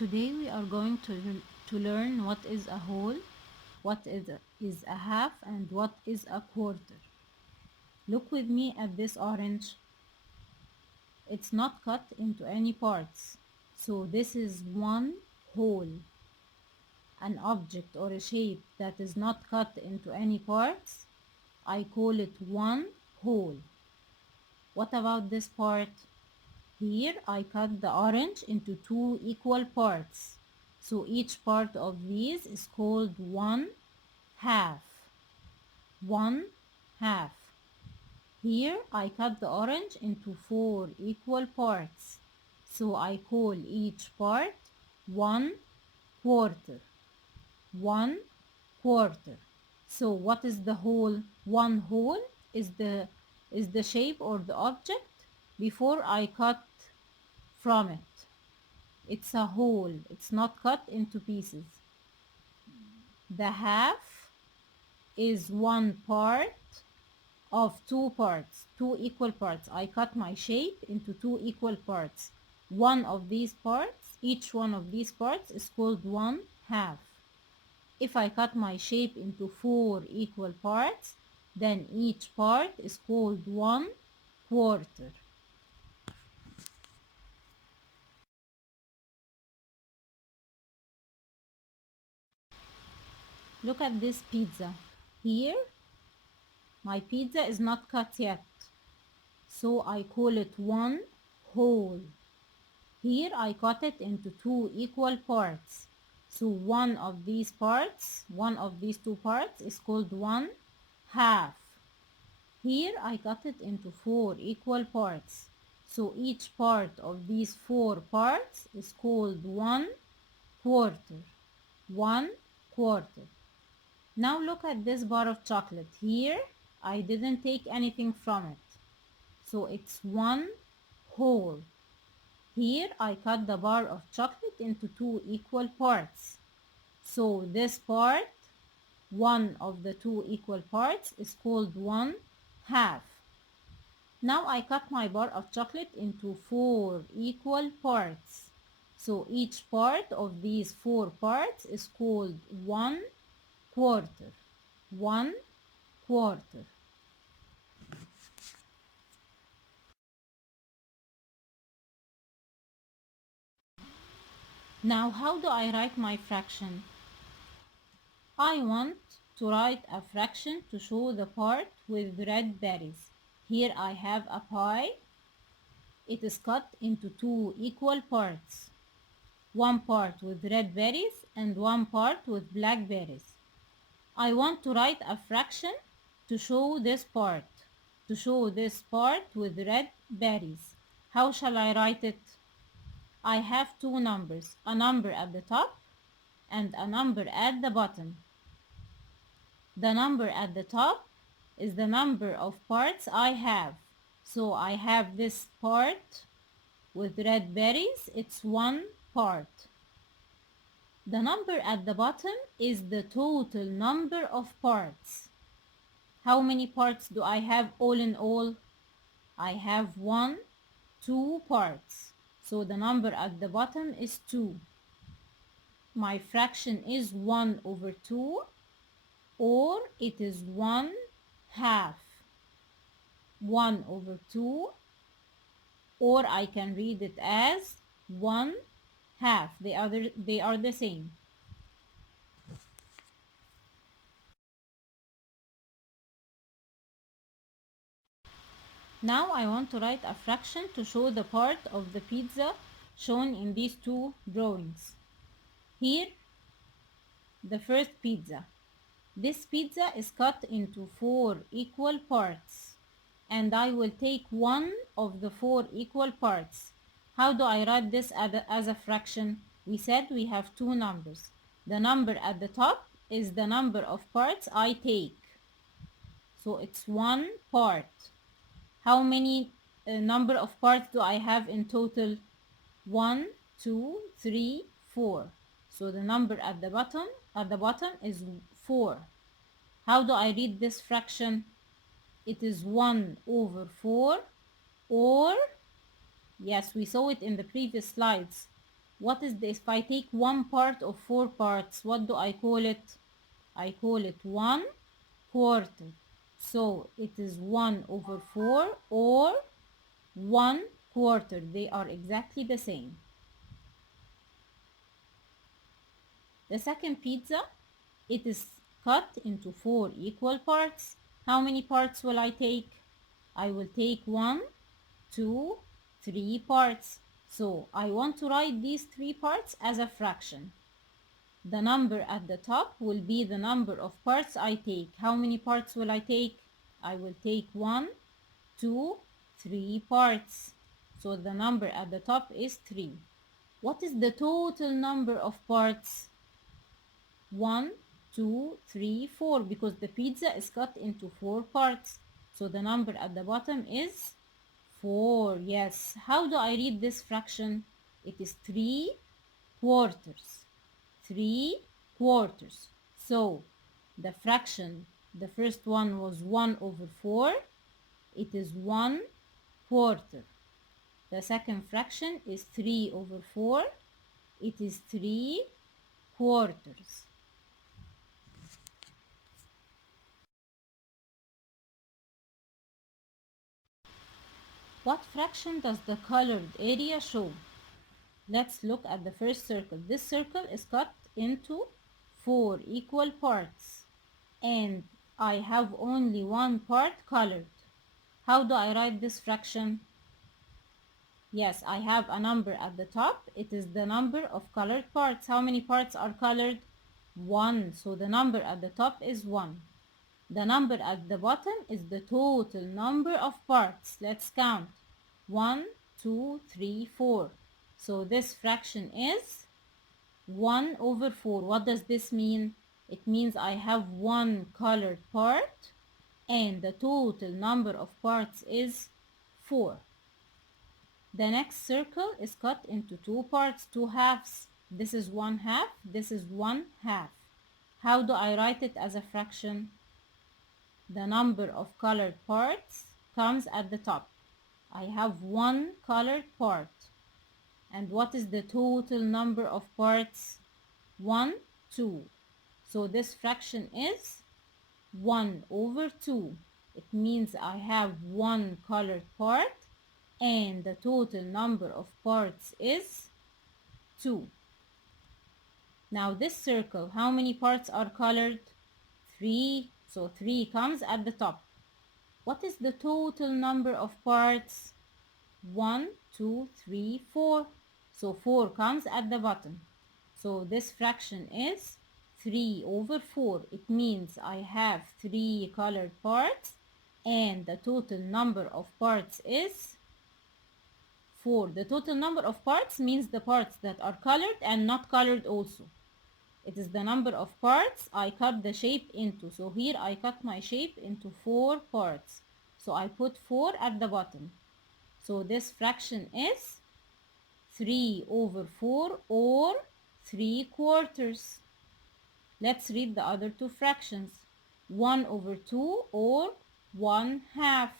Today we are going to learn what is a whole, is a half, and what is a quarter. Look with me at this orange. It's not cut into any parts. So this is one whole. An object or a shape that is not cut into any parts, I call it one whole. What about this part? Here I cut the orange into two equal parts. So each part of these is called one half. One half. Here I cut the orange into four equal parts. So I call each part one quarter. One quarter. So what is the whole? One whole is the shape or the object before I cut from it. It's a whole. It's not cut into pieces. The half is one part of two parts, two equal parts. I cut my shape into two equal parts. One of these parts, each one of these parts is called one half. If I cut my shape into four equal parts, then each part is called one quarter. Look at this pizza. Here, my pizza is not cut yet, so I call it one whole. Here I cut it into two equal parts. So one of these two parts is called one half. Here I cut it into four equal parts. So each part of these four parts is called one quarter. One quarter. Now look at this bar of chocolate. Here I didn't take anything from it. So it's one whole. Here I cut the bar of chocolate into two equal parts. So this part, one of the two equal parts, is called one half. Now I cut my bar of chocolate into four equal parts. So each part of these four parts is called one quarter. One quarter. Now how do I write my fraction? I want to write a fraction to show the part with red berries. Here I have a pie. It is cut into two equal parts. One part with red berries and one part with black berries. I want to write a fraction to show this part. To show this part with red berries. How shall I write it? I have two numbers, a number at the top and a number at the bottom. The number at the top is the number of parts I have. So I have this part with red berries, it's one part. The number at the bottom is the total number of parts. How many parts do I have all in all? I have two parts. So the number at the bottom is 2. My fraction is 1 over 2, or it is 1 half. 1 over 2, or I can read it as 1 half. They are the same. Now I want to write a fraction to show the part of the pizza shown in these two drawings. Here, the first pizza. This pizza is cut into four equal parts, and I will take one of the four equal parts. How do I write this as a fraction? We said we have two numbers. The number at the top is the number of parts I take. So it's one part. How many number of parts do I have in total? 1, 2, 3, 4. So the number at the bottom is 4. How do I read this fraction? It is 1 over 4, or, yes, we saw it in the previous slides. What is this? If I take one part of four parts, what do I call it? I call it 1/4. So it is 1 over 4 or 1/4. They are exactly the same. The second pizza, it is cut into four equal parts. How many parts will I take? I will take 1, 2, 3 parts. So I want to write these 3 parts as a fraction. The number at the top will be the number of parts I take. How many parts will I take? I will take 1, 2, 3 parts. So the number at the top is 3. What is the total number of parts? 1, 2, 3, 4, because the pizza is cut into 4 parts. So the number at the bottom is 4. Yes. How do I read this fraction? It is 3/4. 3/4. So the fraction, the first one was 1 over 4. It is 1/4. The second fraction is 3 over 4. It is 3/4. What fraction does the colored area show? Let's look at the first circle. This circle is cut into 4 equal parts and I have only one part colored. How do I write this fraction? Yes, I have a number at the top. It is the number of colored parts. How many parts are colored? 1. So the number at the top is 1. The number at the bottom is the total number of parts. Let's count. 1, 2, 3, 4. So this fraction is 1 over 4. What does this mean? It means I have one colored part and the total number of parts is 4. The next circle is cut into 2 parts, 2 halves. This is 1/2, this is 1/2. How do I write it as a fraction? The number of colored parts comes at the top. I have one colored part. And what is the total number of parts? 1, 2. So this fraction is 1 over 2. It means I have one colored part and the total number of parts is 2. Now this circle, how many parts are colored? 3. So 3 comes at the top. What is the total number of parts? 1, 2, 3, 4. So 4 comes at the bottom. So this fraction is 3 over 4. It means I have 3 colored parts and the total number of parts is 4. The total number of parts means the parts that are colored and not colored also. It is the number of parts I cut the shape into. So here I cut my shape into 4 parts. So I put 4 at the bottom. So this fraction is 3 over 4 or 3/4. Let's read the other two fractions. 1 over 2 or 1/2.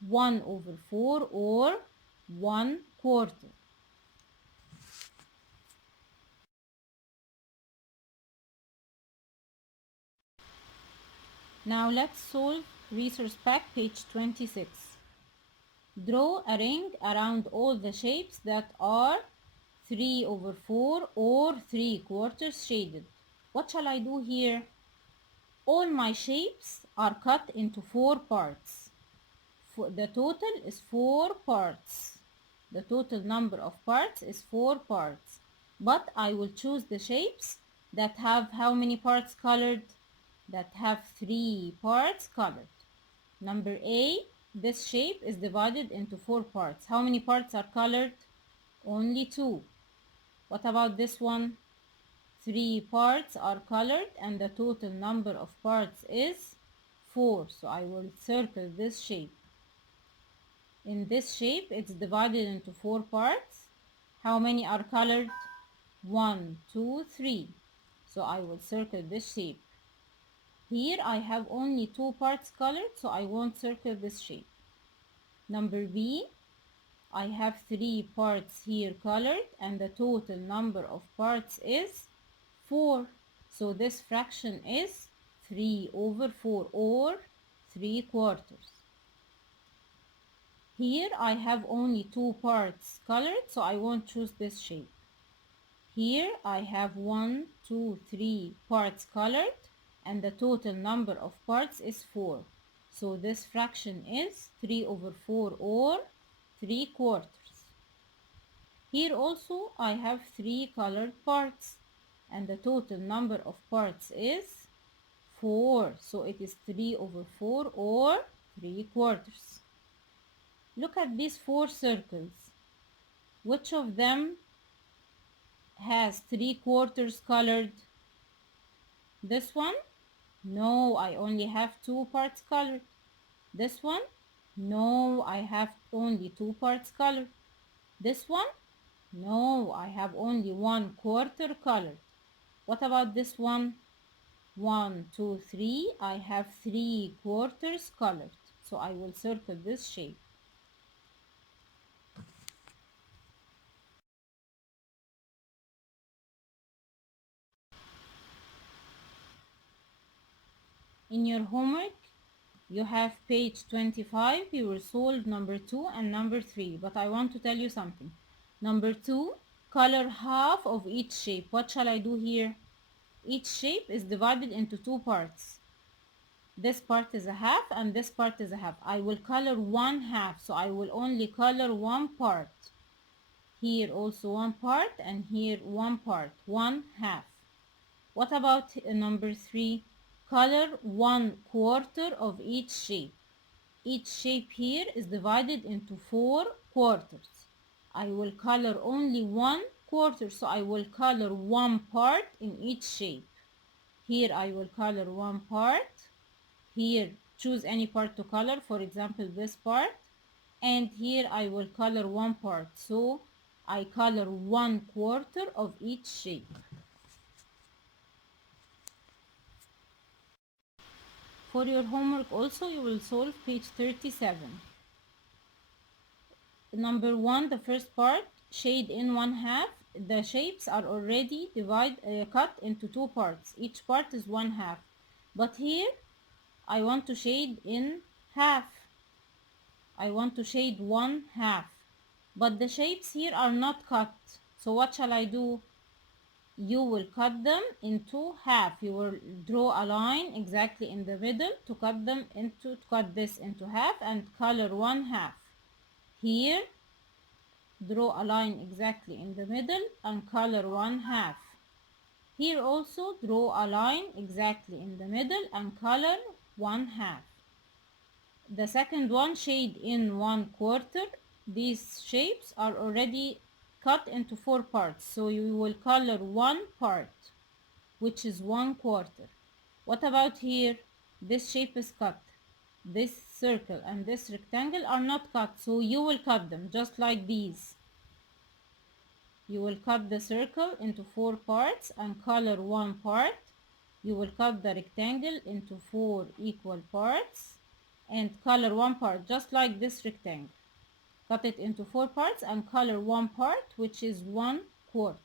1 over 4 or 1/4. Now let's solve resource pack page 26. Draw a ring around all the shapes that are 3 over 4 or 3/4 shaded. What shall I do here? All my shapes are cut into 4 parts. The total is 4 parts. The total number of parts is 4 parts. But I will choose the shapes that have how many parts colored? That have 3 parts colored. Number A, this shape is divided into 4 parts. How many parts are colored? Only 2. What about this one? 3 parts are colored and the total number of parts is 4. So I will circle this shape. In this shape, it's divided into 4 parts. How many are colored? 1, 2, 3. So I will circle this shape. Here I have only 2 parts colored, so I won't circle this shape. Number B, I have 3 parts here colored, and the total number of parts is 4. So this fraction is 3 over 4, or 3 quarters. Here I have only 2 parts colored, so I won't choose this shape. Here I have 1, 2, 3 parts colored, and the total number of parts is 4. So this fraction is 3 over 4, or 3 quarters. Here also I have 3 colored parts, and the total number of parts is 4. So it is 3 over 4, or 3 quarters. Look at these 4 circles. Which of them has 3 quarters colored? This one? No, I only have 2 parts colored. This one? No, I have only 2 parts colored. This one? No, I have only 1 quarter colored. What about this one? 1, 2, 3. I have 3 quarters colored. So I will circle this shape. In your homework, you have page 25. You will solve number 2 and number 3. But I want to tell you something. Number 2, color half of each shape. What shall I do here? Each shape is divided into 2 parts. This part is a half and this part is a half. I will color one half, so I will only color one part. Here also one part, and here one part, one half. What about number 3? Color 1 quarter of each shape. Each shape here is divided into 4 quarters. I will color only 1 quarter, so I will color one part in each shape. Here I will color one part. Here choose any part to color, for example this part. And here I will color one part, so I color 1 quarter of each shape. For your homework also, you will solve page 37. Number 1, the first part, shade in one half. The shapes are already cut into 2 parts. Each part is one half. But here, I want to shade in half. I want to shade one half. But the shapes here are not cut. So what shall I do? You will cut them into half. You will draw a line exactly in the middle to cut this into half and color one half. Here, draw a line exactly in the middle and color one half. Here also, draw a line exactly in the middle and color one half. The second one, shade in 1 quarter. These shapes are already cut into 4 parts, so you will color one part, which is 1 quarter. What about here? This shape is cut. This circle and this rectangle are not cut, so you will cut them just like these. You will cut the circle into 4 parts and color one part. You will cut the rectangle into 4 equal parts and color one part just like this rectangle. Cut it into 4 parts and color one part, which is 1 quarter.